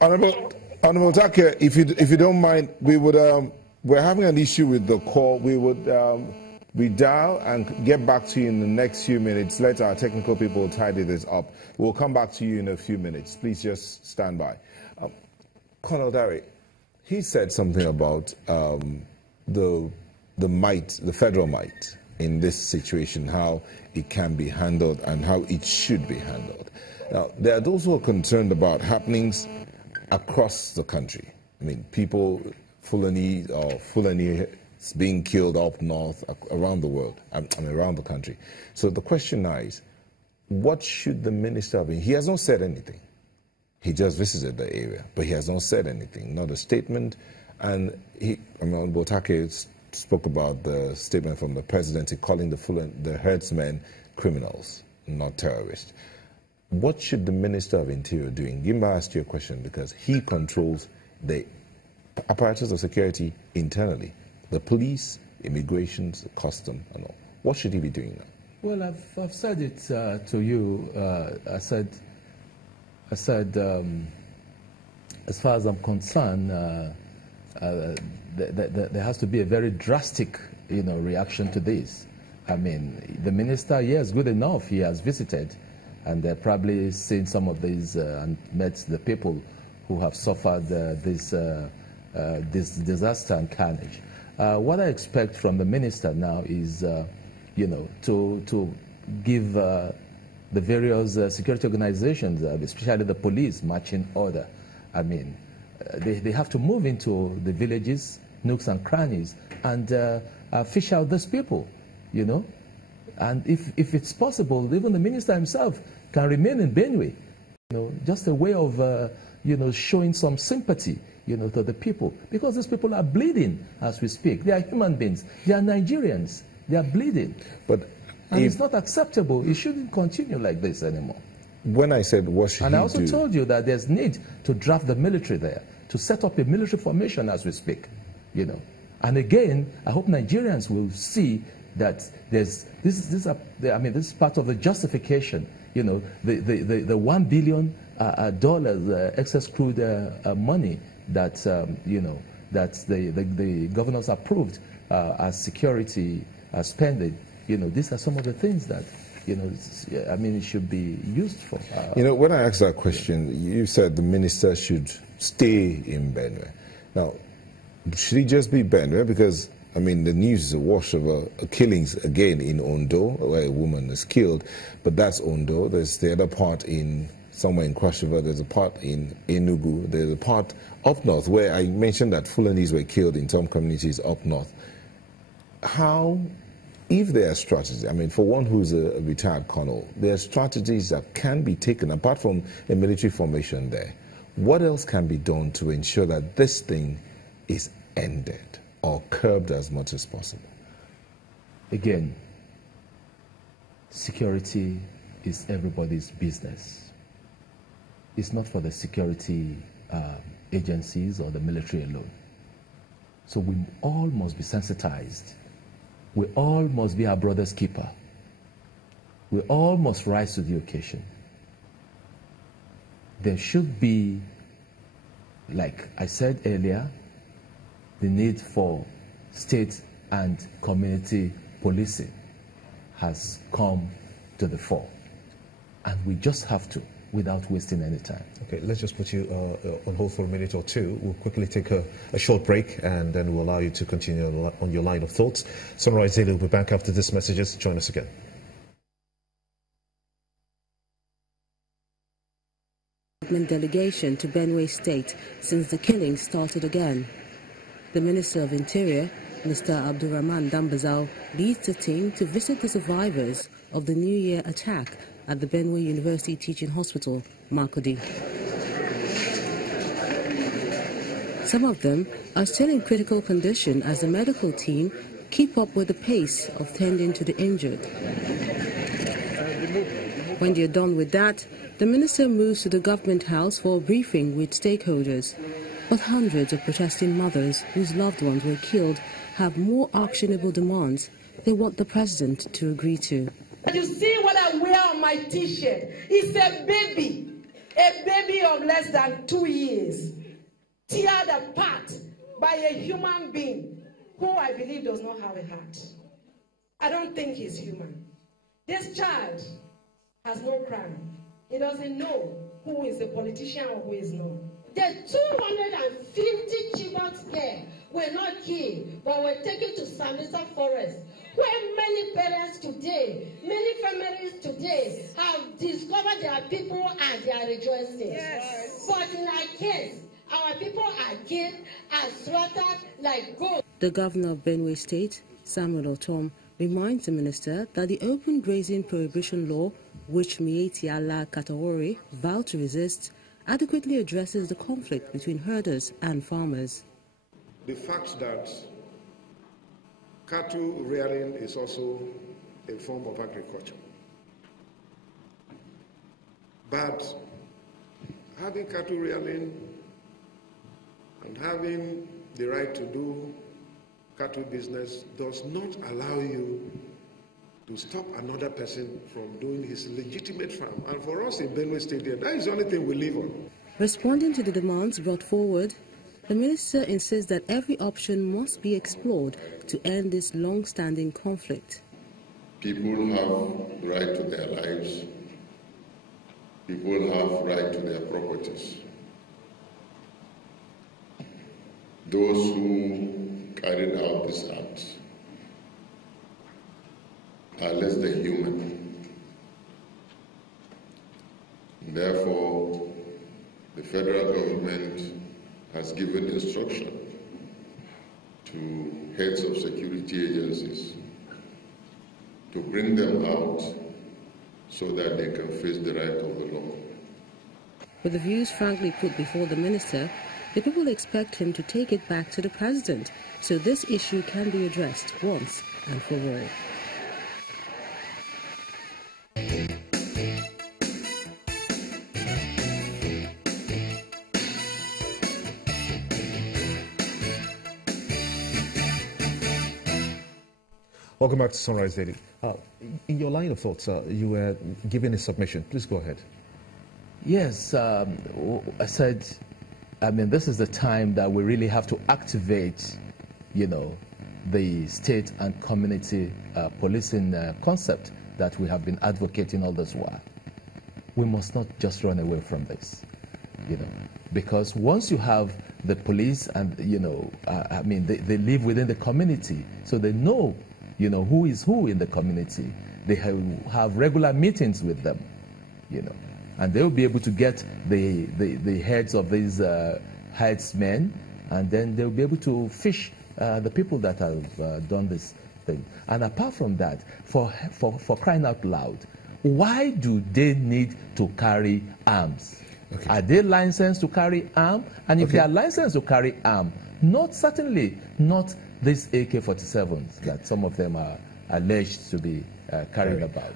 Honorable Take, if you don't mind, we would we're having an issue with the call. We would redial and get back to you in the next few minutes. Let our technical people tidy this up. We'll come back to you in a few minutes. Please just stand by. Colonel Dari, he said something about the federal might in this situation, how it can be handled and how it should be handled. Now, there are those who are concerned about happenings across the country. I mean, people, Fulani being killed up north, around the world, around the country. So the question now is, what should the minister be? He has not said anything. He just visited the area, but he has not said anything, not a statement. And Botake spoke about the statement from the presidency calling the herdsmen criminals, not terrorists. What should the Minister of Interior do? Gimba asked you a question because he controls the apparatus of security internally, the police, immigration, the custom, and all. What should he be doing now? Well, I've said it to you. I said, as far as I'm concerned, there has to be a very drastic, reaction to this. I mean, the minister, yes, good enough. He has visited, and they're probably seen some of these and met the people who have suffered this disaster and carnage. What I expect from the minister now is, to give the various security organizations, especially the police, marching order. I mean, they have to move into the villages, nooks and crannies, and fish out these people, And if it's possible, even the minister himself can remain in Benue, just a way of, showing some sympathy, to the people. Because these people are bleeding as we speak. They are human beings. They are Nigerians. They are bleeding. And it's not acceptable. It shouldn't continue like this anymore. When I said what should he do? And I also told you that there's need to draft the military there, to set up a military formation as we speak, And again, I hope Nigerians will see that this is part of the justification, the $1 billion excess crude money that that the governors approved as security spending. These are some of the things that it should be used for. When I asked that question, you said the minister should stay in Benue. Now, should he just be Benue? Because the news is awash of killings again in Ondo, where a woman is killed, but that's Ondo. There's the other part somewhere in Cross River, there's a part in Enugu, there's a part up north where I mentioned that Fulanis were killed in some communities up north. If there are strategies, for one who's a retired colonel, there are strategies that can be taken, apart from a military formation there. What else can be done to ensure that this thing is ended or curbed as much as possible? Again, security is everybody's business. It's not for the security agencies or the military alone. So we all must be sensitized. We all must be our brother's keeper. We all must rise to the occasion. There should be, like I said earlier, the need for state and community policing has come to the fore. And we just have to, without wasting any time. Okay, let's just put you on hold for a minute or two. We'll quickly take a short break, and then we'll allow you to continue on your line of thoughts. Sunrise Daily will be back after these messages. Join us again. Delegation to Benue State since the killing started again. The Minister of Interior, Mr. Abdurrahman Dambazao, leads the team to visit the survivors of the New Year attack at the Benue University Teaching Hospital, Makurdi. Some of them are still in critical condition as the medical team keep up with the pace of tending to the injured. When they're done with that, the minister moves to the government house for a briefing with stakeholders. But hundreds of protesting mothers whose loved ones were killed have more actionable demands they want the president to agree to. You see what I wear on my T-shirt? It's a baby. A baby of less than 2 years, teared apart by a human being who I believe does not have a heart. I don't think he's human. This child has no crime. He doesn't know who is a politician or who is not. The 250 Chibok there were not killed, but were taken to Samisa Forest, where many parents today, many families today have discovered their people and they are rejoicing. Yes. But in our case, our people are killed and slaughtered like goats. The governor of Benue State, Samuel Otom, reminds the minister that the open grazing prohibition law, which Mieti Allah Katawori vowed to resist, adequately addresses the conflict between herders and farmers. The fact that cattle rearing is also a form of agriculture. But having cattle rearing and having the right to do cattle business does not allow you to stop another person from doing his legitimate farm. And for us in Benue State, that is the only thing we live on. Responding to the demands brought forward, the minister insists that every option must be explored to end this long-standing conflict. People have right to their lives. People have right to their properties. Those who carried out this act are less than human. Therefore, the federal government has given instruction to heads of security agencies to bring them out so that they can face the right of the law. With the views frankly put before the minister, the people expect him to take it back to the president so this issue can be addressed once and for all. Welcome back to Sunrise Daily. In your line of thoughts, you were giving a submission. Please go ahead. Yes, I said, this is the time that we really have to activate, the state and community policing concept that we have been advocating all this while. We must not just run away from this, because once you have the police and, they live within the community, so they know who is who in the community. They have regular meetings with them, and they will be able to get the heads of these herdsmen, and then they'll be able to fish the people that have done this thing. And apart from that, for crying out loud, why do they need to carry arms? Okay. Are they licensed to carry arms? And if they are licensed to carry arms, certainly not these AK-47s that some of them are alleged to be carrying about.